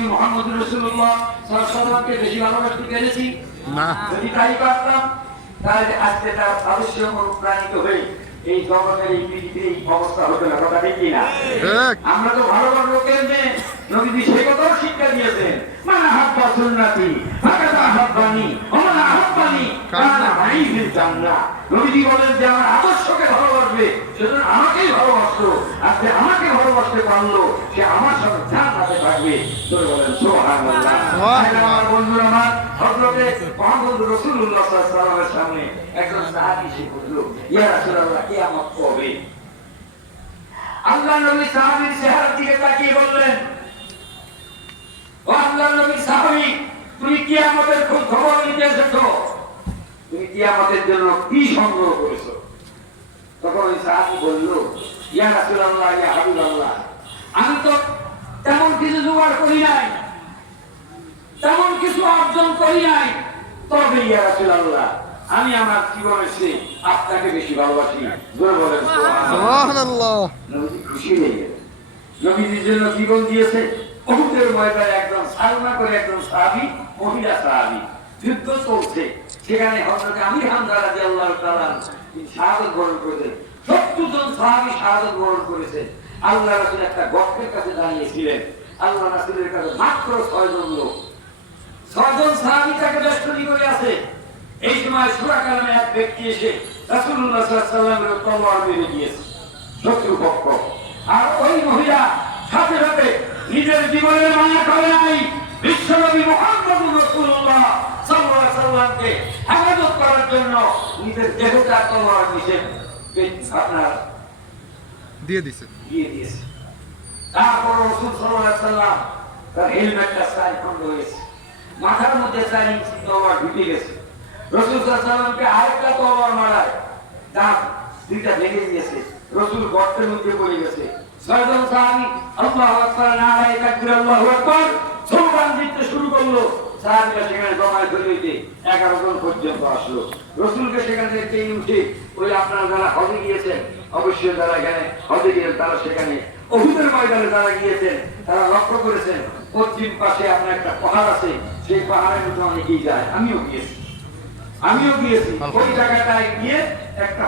বিশ্বনবী মুহাম্মদ রাসূলুল্লাহ সাল্লাল্লাহু আলাইহি ওয়াসাল্লামকে বেশি ভালোবাসতে পেরেছি না। যদি তাই পারতাম তাহলে আজকে তার অবশ্যই অনুপ্রাণিত হয়ে এই জগতের এই পৃথিবীর এই অবস্থা হতো না, কথা ঠিক কিনা? আমরা তো ভালো ভালো লোকের মেয়ে নবীজি সে কথাও শিক্ষা দিয়েছেন, মানে হাব্বা সুন্নাতি ফাকাদা হাব্বানি ওমান আহাব্বানি কানা মাই ফিল জান্নাহ। নবীজি বলেন যে আমার আদর্শকে ভালোবাসবে সেজন্য আমাকেই ভালোবাসতো, আর যে আমাকে ভালোবাসতে পারলো সে আমার সাথে জান্নাতে থাকবে। তোর বলেন সুবহানাল্লাহ। আমার বন্ধুরা, আমার হযরতে মুহাম্মদ রাসূলুল্লাহ সাল্লাল্লাহু আলাইহি ওয়াসাল্লামের সামনে একজন সাহাবী এসে বলল, ইয়া রাসূলুল্লাহ কিয়ামত কবে? আল্লাহ নবী সাহাবীর চেহারার দিকে তাকিয়ে বললেন, ও আল্লাহর নবী সাহাবী, তুমি কিয়ামতের খবর নিতে এসেছো, তুমি কিয়ামতের জন্য কি সংগ্রহ করেছো? তখন ওই সাহাবী বলল, ইয়া রাসূলুল্লাহ, ইয়া হাবিবাল্লাহ, আমি তো তেমন কিছু জোগাড় করি নাই, তেমন কিছু অর্জন করি নাই, তবে ইয়া রাসূলুল্লাহ আমি আমার জীবনের চেয়ে আপনাকে বেশি ভালোবাসি। জোরে বলেন সুবহানাল্লাহ। নবী খুশি হয়ে গেলেন, নবীজির জন্য জীবন দিয়েছে। উহুদের ময়দানে একদম সালমা করে একজন সাহাবী, মহিলা সাহাবী, যুদ্ধ চলছে, সেখানে হযরত আমির হামজা রাদিয়াল্লাহু তাআলা শাহাদাত বরণ করেছেন। 70 জন সাহাবী শাহাদাত বরণ করেছেন। আল্লাহ রাসূল একটা গর্তের কাছে দাঁড়িয়েছিলেন। আল্লাহ রাসূলের কাছে মাত্র 6 জন লোক, 6 জন সাহাবী তাকে বেষ্টনী করে আছে। এই সময় সূরা কালামে এক ব্যক্তি এসে রাসূলুল্লাহ সাল্লাল্লাহু আলাইহি ওয়াসাল্লামের তলোয়ার মেরে দিয়েছে, শত্রু পক্ষ। আর ওই মহিলা সাথে সাথে নিজের জীবনের মায়া করে নাই, বিশ্বনবী মুহাম্মদ রাসূলুল্লাহ সাল্লাল্লাহু আলাইহি ওয়াসাল্লামকে হেফাজত করার জন্য নিজের দেহটা তলোয়ার আপনার দিয়ে দিয়েছে। তারপর রাসূল সাল্লাল্লাহু আলাইহি ওয়াসাল্লাম তার হেলমেটটা সাইড খন্ড হয়েছে, মাথার মধ্যে 4 ইঞ্চি তলোয়ার ঢুকে গেছে। রাসূল সাল্লাল্লাহু আলাইহি ওয়াসাল্লামকে আরেকটা তলোয়ার মারায় দাঁত দুইটা ভেঙে দিয়েছে, রাসূল গর্তের মধ্যে পড়ে গেছে। 6 জন সাহাবী আল্লাহু আকবার, নারায়ে তাকবীর, আল্লাহু আকবার স্লোগান দিতে শুরু করলো। সাহাবীরা সেখানে জমায়েত হইতে 11 জন পর্যন্ত আসলো। রাসূলকে সেখান থেকে টেনে উঠে ওই আপনারা যারা হজে গিয়েছেন, অবশ্যই যারা এখানে হজে গিয়েছেন তারা সেখানে উহুদের ময়দানে যারা গিয়েছেন তারা লক্ষ্য করেছেন পশ্চিম পাশে আপনার একটা পাহাড় আছে, সেই পাহাড়ের মধ্যে অনেকেই যায়, আমিও গিয়েছি। ওই জায়গাটায় গিয়ে একটা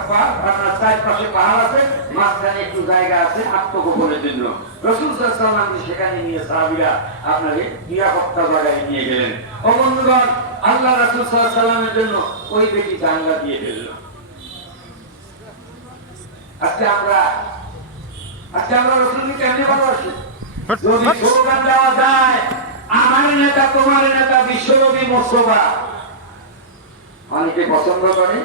আপনার চারপাশে পাহাড় আছে, মাঝখানে একটু জায়গা আছে আত্মগোপনের জন্য। রাসূল সাল্লাল্লাহু আলাইহি ওয়াসাল্লাম সেখানে নিয়ে সাহাবীরা আপনাদের নিরাপত্তা জায়গায় নিয়ে গেলেন। ও বন্ধুগণ, আল্লাহ রাসূল সাল্লাল্লাহু আলাইহি ওয়াসাল্লামের জন্য ওই ব্যক্তি জানলা দিয়ে ফেলল। আজকে আমরা রাসূলকে কেমনে ভালোবাসি? যদি স্লোগান দেওয়া যায়, আমার নেতা তোমার নেতা বিশ্বনবী মুস্তাফা, অনেকে পছন্দ করে,